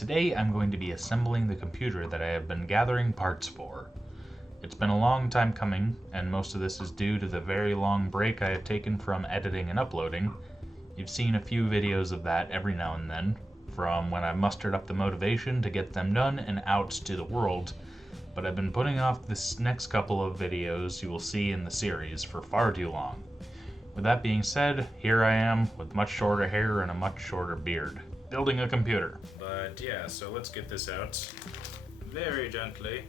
Today I'm going to be assembling the computer that I have been gathering parts for. It's been a long time coming, and most of this is due to the very long break I have taken from editing and uploading. You've seen a few videos of that every now and then, from when I mustered up the motivation to get them done and out to the world, but I've been putting off this next couple of videos you will see in the series for far too long. With that being said, here I am with much shorter hair and a much shorter beard, building a computer. But yeah, so let's get this out very gently.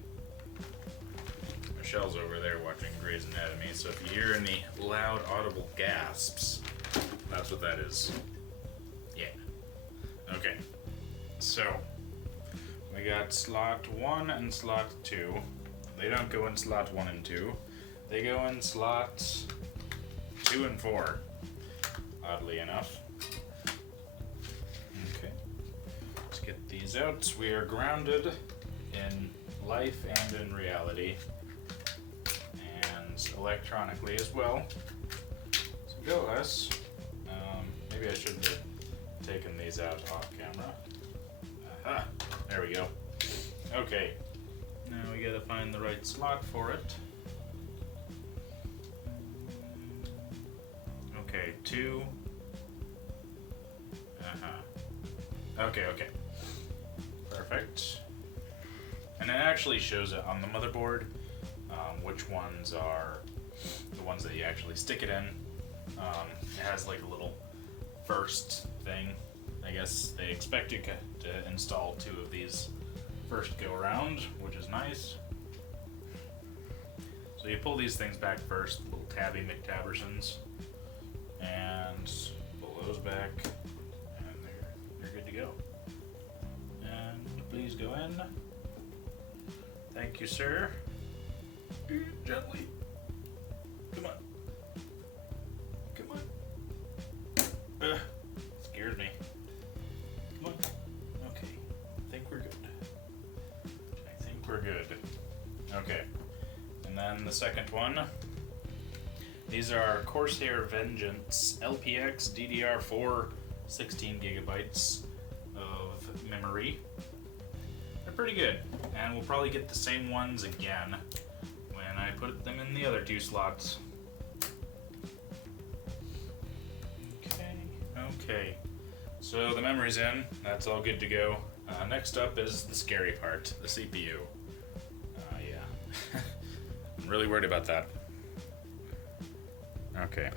Michelle's over there watching Grey's Anatomy, so if you hear any loud audible gasps, that's what that is. Yeah. Okay. So, we got slot 1 and slot 2. They don't go in slot 1 and 2. They go in slots 2 and 4, oddly enough. Okay. Let's get these out. We are grounded in life and in reality. And electronically as well. So go us. Maybe I should have taken these out off camera. Aha! There we go. Okay. Now we gotta find the right slot for it. Okay, 2. Okay. Perfect. And it actually shows it on the motherboard, which ones are the ones that you actually stick it in. It has like a little first thing. I guess they expect you to install 2 of these first go around, which is nice. So you pull these things back first, little tabby McTabbersons, and pull those back, and they're good to go. And please go in. Thank you, sir. Gently. Come on. Scared me. Come on. Okay. I think we're good. Okay. And then the second one. These are Corsair Vengeance LPX DDR4 16 gigabytes of memory. They're pretty good. And we'll probably get the same ones again when I put them in the other 2 slots. Okay, so the memory's in, that's all good to go. Next up is the scary part, the CPU. Yeah, I'm really worried about that. Okay,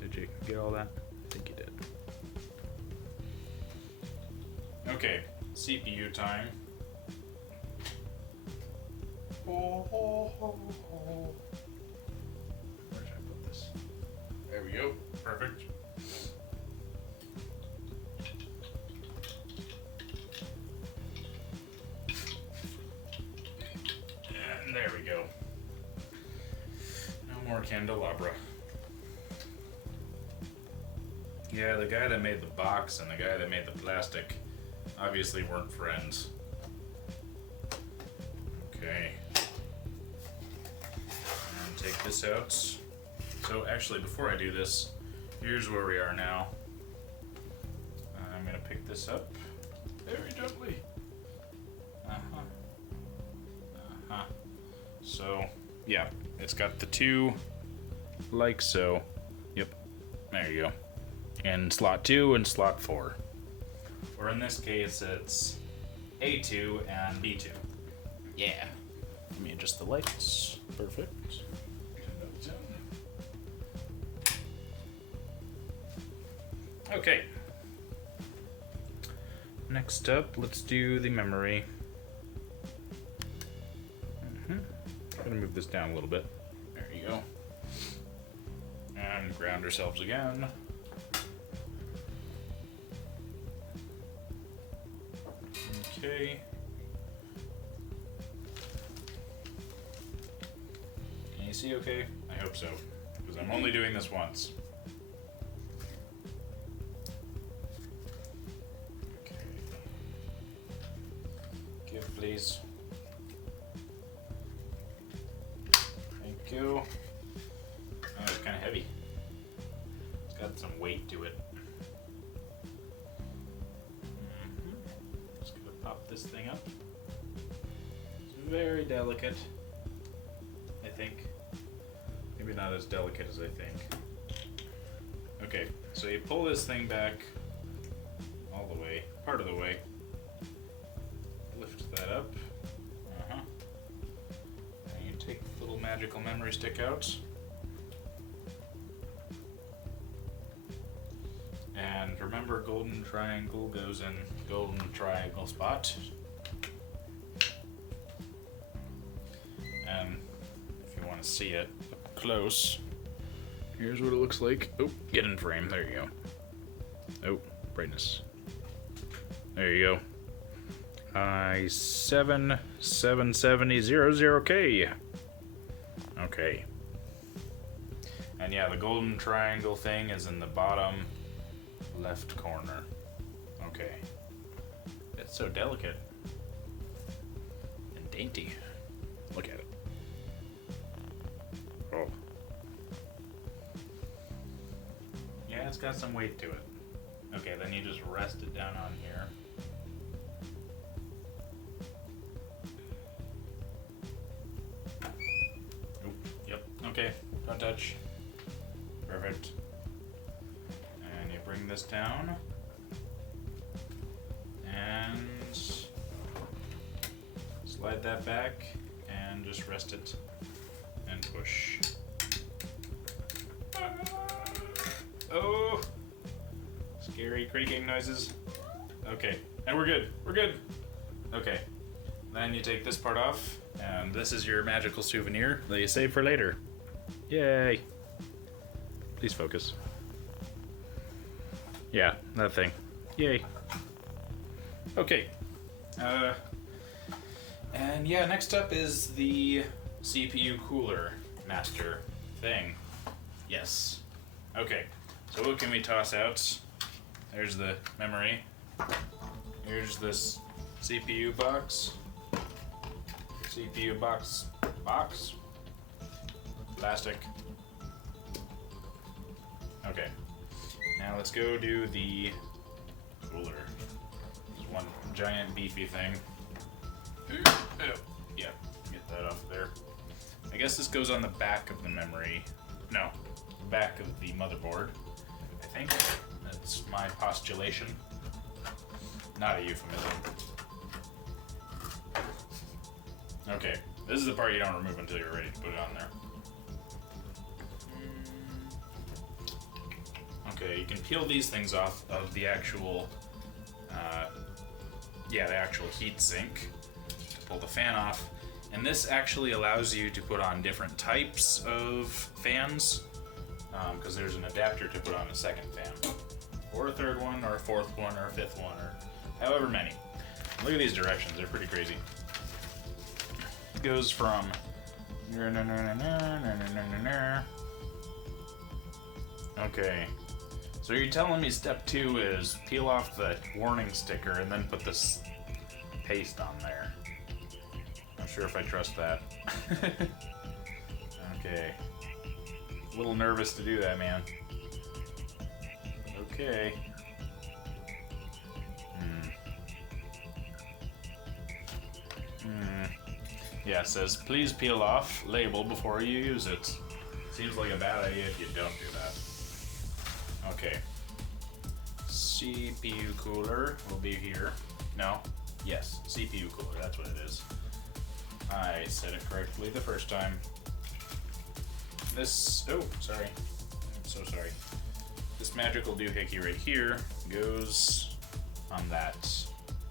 did you get all that? I think you did. Okay, CPU time. Where should I put this? There we go, perfect. There we go. No more candelabra. Yeah, the guy that made the box and the guy that made the plastic obviously weren't friends. Okay. And take this out. So actually, before I do this, here's where we are now. I'm gonna pick this up very gently. So, yeah, it's got the 2 like so. Yep, there you go. And slot 2 and slot 4. Or in this case, it's A2 and B2. Yeah. Let me adjust the lights. Perfect. Okay. Next up, let's do the memory. I'm gonna move this down a little bit. There you go. And ground ourselves again. Okay. Can you see okay? I hope so, because I'm only doing this once. Okay. Give, please. Go. Oh, it's kind of heavy. It's got some weight to it. Just gonna this thing up. It's very delicate, I think. Maybe not as delicate as I think. Okay, so you pull this thing back all the way, part of the way. Lift that up. And you take the little magical memory stick out. And remember, golden triangle goes in golden triangle spot. And if you want to see it up close, here's what it looks like. Oh, get in frame. There you go. Oh, brightness. There you go. i7-7770-K. Okay. And yeah, the golden triangle thing is in the bottom left corner. Okay. That's so delicate and dainty. Look at it. Oh. Yeah, it's got some weight to it. Okay, then you just rest it down on here. Oop, yep, okay, don't touch. Perfect. And you bring this down. And slide that back and just rest it and push. Oh! Scary creaking noises. Okay, and we're good. We're good. Okay, then you take this part off, and this is your magical souvenir that you save for later. Yay! Please focus. Yeah, that thing. Yay. Okay. And yeah, next up is the CPU cooler master thing. Yes. Okay, so what can we toss out? There's the memory. Here's this CPU box. CPU box. Plastic. Okay. Now let's go do the cooler. There's one giant beefy thing. Oh, yeah, get that off there. I guess this goes on the back of the memory. No, the back of the motherboard. I think that's my postulation. Not a euphemism. Okay, this is the part you don't remove until you're ready to put it on there. Okay, you can peel these things off of the actual, the actual heat sink to pull the fan off. And this actually allows you to put on different types of fans, because there's an adapter to put on a second fan, or a third one, or a fourth one, or a fifth one, or however many. Look at these directions; they're pretty crazy. It goes from okay. So you're telling me step 2 is peel off the warning sticker and then put this paste on there. Not sure if I trust that. Okay. A little nervous to do that, man. Okay. Yeah, it says, please peel off label before you use it. Seems like a bad idea if you don't do that. Okay. CPU cooler will be here. No? Yes, CPU cooler, that's what it is. I said it correctly the first time. This, oh, sorry. I'm so sorry. This magical doohickey right here goes on that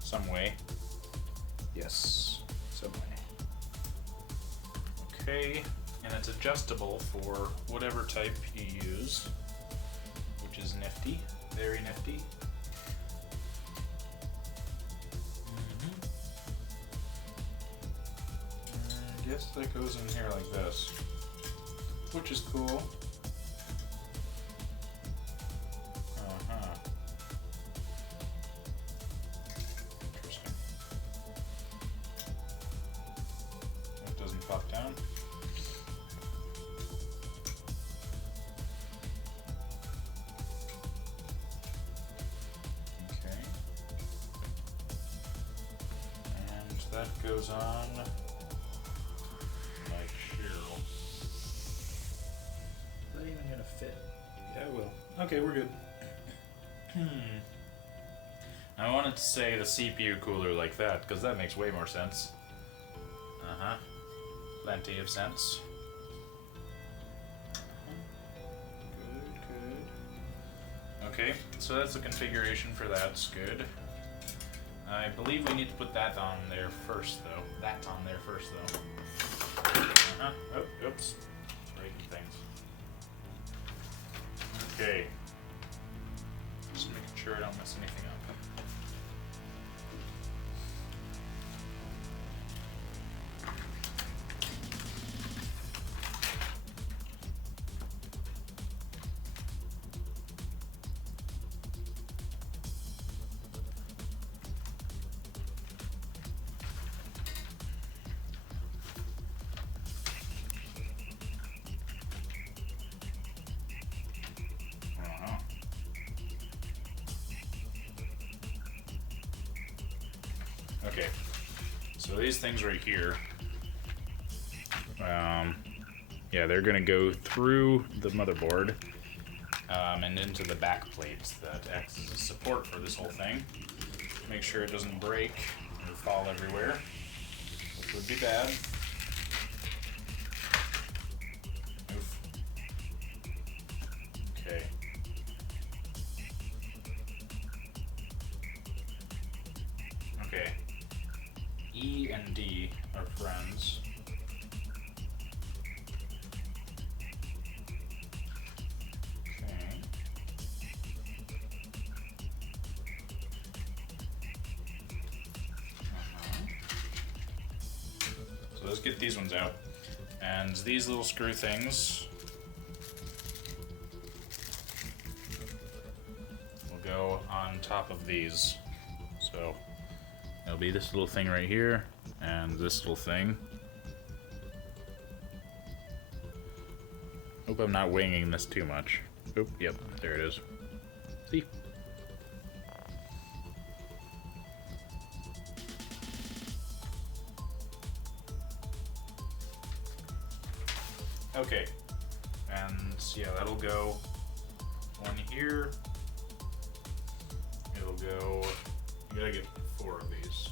some way. Yes, some way. Okay, and it's adjustable for whatever type you use, which is nifty, very nifty. I guess that goes in here like this, which is cool. Interesting. That doesn't pop down. that goes on like Cheryl. Is that even gonna fit? Yeah, it will. Okay, we're good. I wanted to say the CPU cooler like that, because that makes way more sense. Uh-huh. Plenty of sense. Good. Okay, so that's the configuration for that's good. I believe we need to put that on there first, though. That's on there first, though. Uh-huh. Oh, oops. Breaking things. Okay. Just making sure I don't mess anything up. Okay, so these things right here, yeah, they're gonna go through the motherboard and into the back plates that acts as a support for this whole thing. Make sure it doesn't break or fall everywhere, which would be bad. Oof. Okay. Okay. E and D are friends. Okay. So let's get these ones out. And these little screw things will go on top of these. So it'll be this little thing right here, and this little thing. Hope I'm not winging this too much. Oop, yep, there it is. See? Okay, and yeah, that'll go one here. It'll go, you gotta get 4 of these.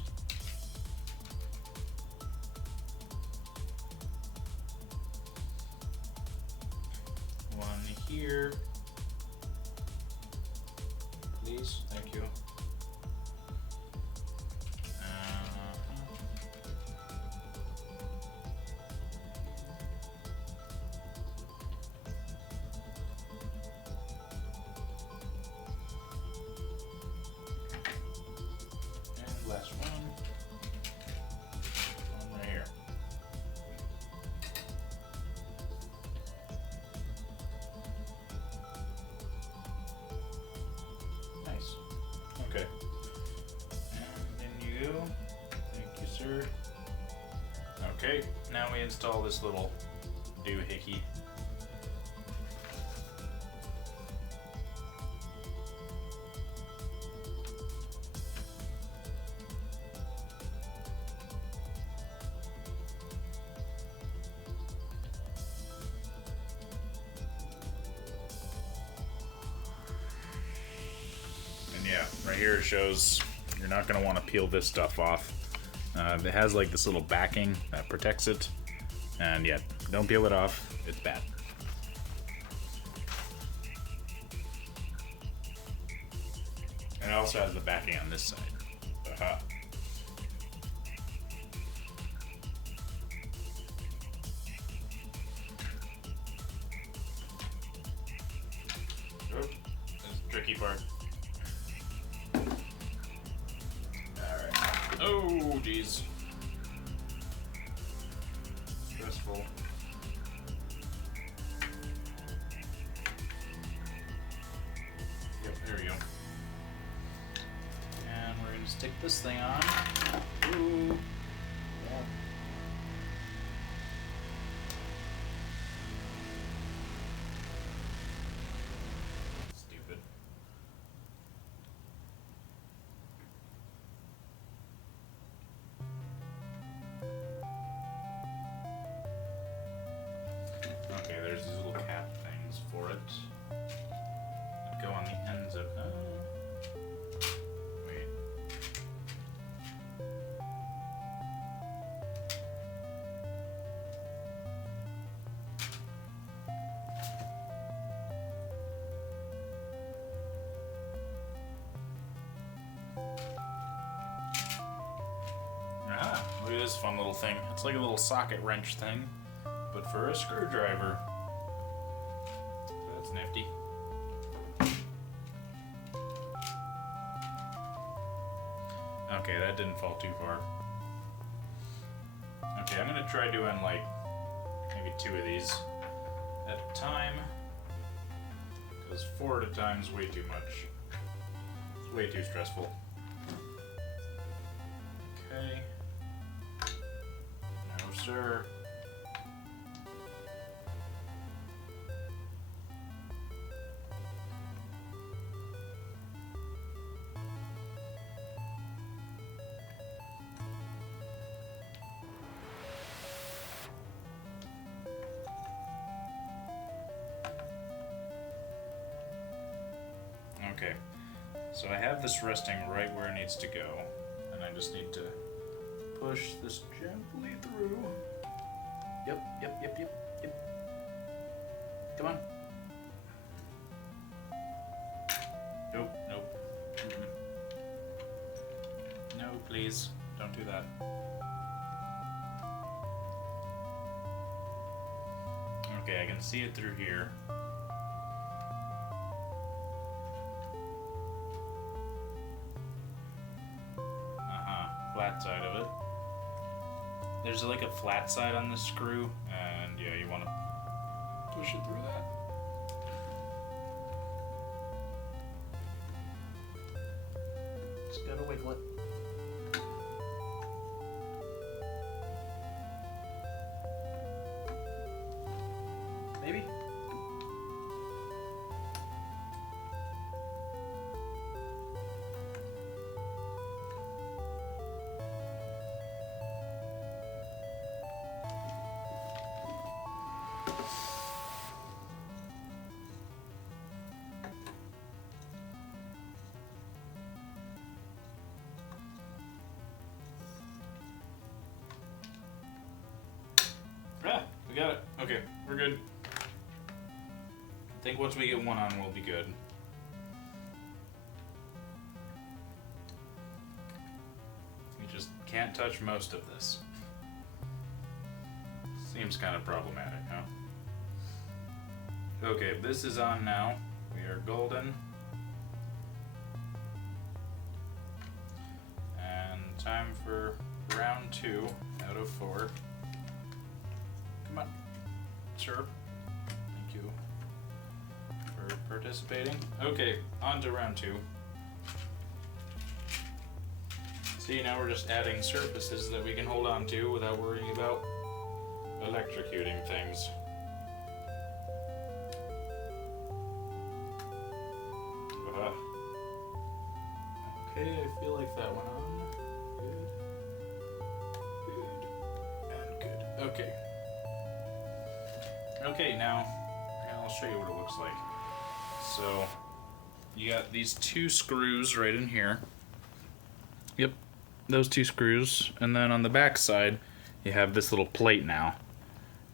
One here. Please, thank you. Last one. One right here. Nice. Okay. And then you go. Thank you, sir. Okay, now we install this little doohickey. Yeah, right here it shows you're not going to want to peel this stuff off. It has like this little backing that protects it, and yeah, don't peel it off, it's bad. And it also has the backing on this side. Aha. Oh, that's the tricky part. Oh, jeez. Stressful. Yep, there we go. And we're going to stick this thing on. Ooh. Yeah. Stupid. at this fun little thing. It's like a little socket wrench thing, but for a screwdriver. That's nifty. Okay, that didn't fall too far. Okay, I'm gonna try doing like maybe 2 of these at a time, because 4 at a time is way too much. It's way too stressful. Okay. No, sir. Okay, so I have this resting right where it needs to go, and I just need to push this gently through. Yep. Come on. Nope. No, please, don't do that. Okay, I can see it through here. Flat side of it. There's like a flat side on this screw, and yeah, you want to push it through that. Just gotta wiggle it. Maybe? Ah, we got it. Okay, we're good. I think once we get one on, we'll be good. We just can't touch most of this. Seems kind of problematic, huh? Okay, this is on now. We are golden. And time for round 2 out of 4. Come on. Sure. Thank you for participating. Okay, on to round 2. See, now we're just adding surfaces that we can hold on to without worrying about electrocuting things. Okay, I feel like that went on. Good. And good. Okay. Okay, now I'll show you what it looks like. So, you got these 2 screws right in here. Yep, those 2 screws. And then on the back side, you have this little plate now.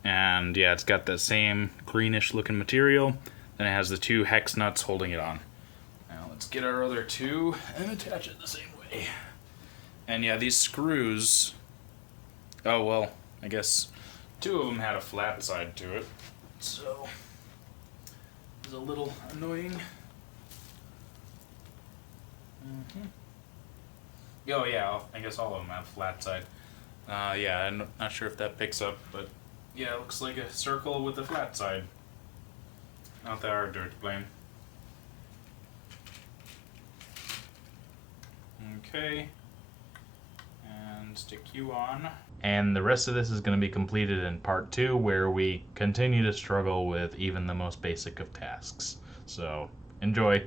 And yeah, it's got the same greenish looking material. Then it has the 2 hex nuts holding it on. Now let's get our other 2 and attach it the same way. And yeah, these screws, oh well, I guess 2 of them had a flat side to it. So, it's a little annoying. Oh yeah, I guess all of them have flat side. Yeah, I'm not sure if that picks up, but yeah, it looks like a circle with a flat side. Not that hard to explain. Okay. And stick you on. And the rest of this is going to be completed in part 2, where we continue to struggle with even the most basic of tasks. So, enjoy.